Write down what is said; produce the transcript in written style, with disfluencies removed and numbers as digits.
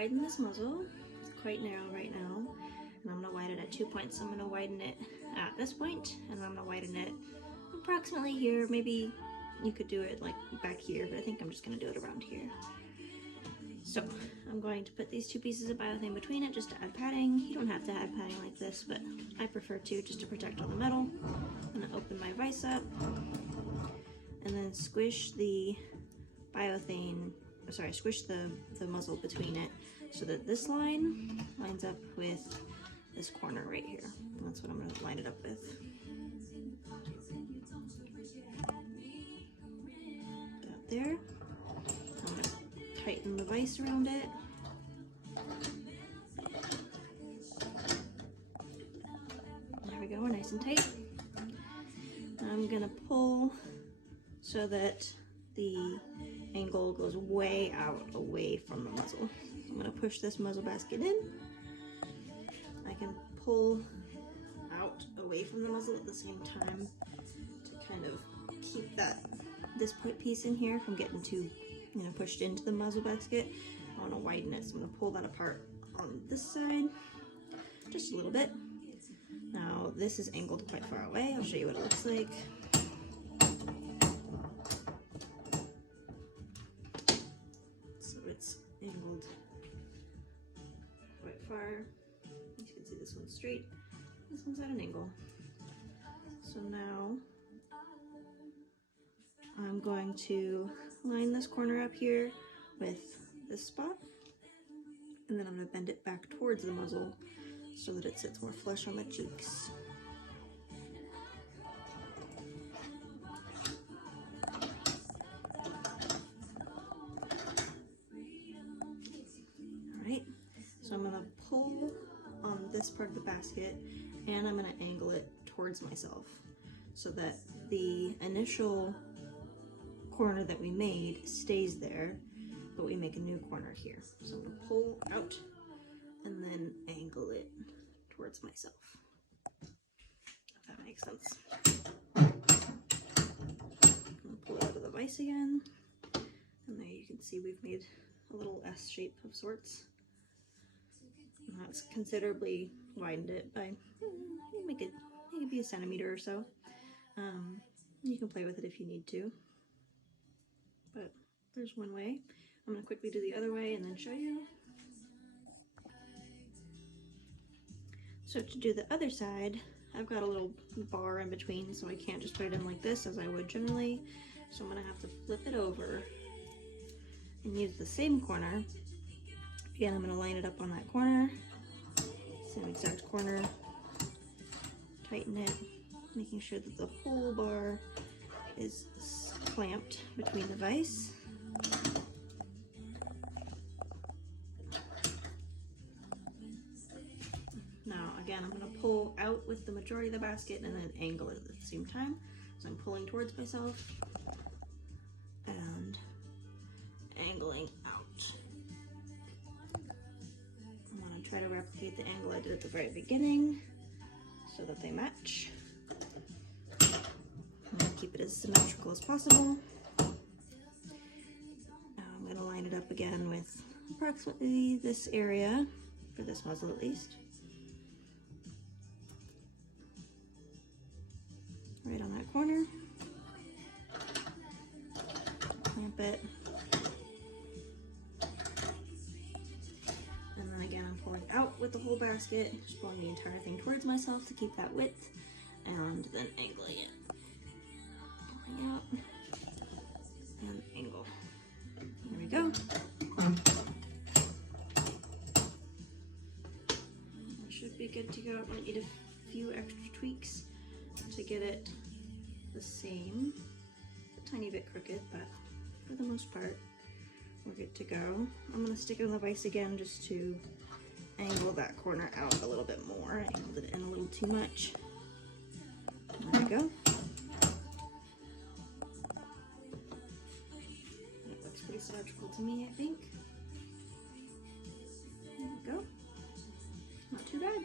widen this muzzle. It's quite narrow right now, and I'm going to widen it at 2 points. So I'm going to widen it at this point, and I'm going to widen it approximately here. Maybe you could do it like back here, but I think I'm just going to do it around here. So I'm going to put these two pieces of BioThane between it just to add padding. You don't have to add padding like this, but I prefer to, just to protect all the metal. I'm going to open my vise up and then squish the BioThane, squish the muzzle between it so that this line lines up with this corner right here. And that's what I'm going to line it up with. Got there. I'm going to tighten the vise around it. There we go, we're nice and tight. I'm going to pull so that the angle goes way out away from the muzzle. I'm going to push this muzzle basket in. I can pull out away from the muzzle at the same time to kind of keep this point piece in here from getting too pushed into the muzzle basket. I want to widen it, so I'm going to pull that apart on this side just a little bit. Now this is angled quite far away. I'll show you what it looks like. So it's angled quite far. You can see this one's straight, this one's at an angle. So now I'm going to line this corner up here with this spot, and then I'm going to bend it back towards the muzzle so that it sits more flush on the cheeks. Alright, so I'm going to pull on this part of the basket and I'm going to angle it towards myself so that the initial corner that we made stays there, but we make a new corner here. So I'm going to pull out and then angle it towards myself, if that makes sense. I'm going to pull it out of the vise again, and there you can see we've made a little S shape of sorts. And that's considerably widened it by, make it be a centimeter or so. You can play with it if you need to. But there's one way. I'm going to quickly do the other way and then show you. So to do the other side, I've got a little bar in between, so I can't just put it in like this as I would generally. So I'm going to have to flip it over and use the same corner. Again, I'm going to line it up on that corner, same exact corner, tighten it, making sure that the whole bar is clamped between the vise. Now again, I'm going to pull out with the majority of the basket and then angle it at the same time. So I'm pulling towards myself and angling out. I'm going to try to replicate the angle I did at the very beginning so that they match. I'm going to keep it as symmetrical as possible. Now I'm going to line it up again with approximately this area, for this muzzle at least. Right on that corner. Clamp it. And then again, I'm pulling out with the whole basket, just pulling the entire thing towards myself to keep that width, and then angling it. Pulling out, and angle. There we go. It should be good to go. I might need a few extra tweaks to get it the same. A tiny bit crooked, but for the most part, we're good to go. I'm going to stick it on the vise again just to angle that corner out a little bit more. I angled it in a little too much. There we go. It looks pretty symmetrical to me, I think. There we go. Not too bad.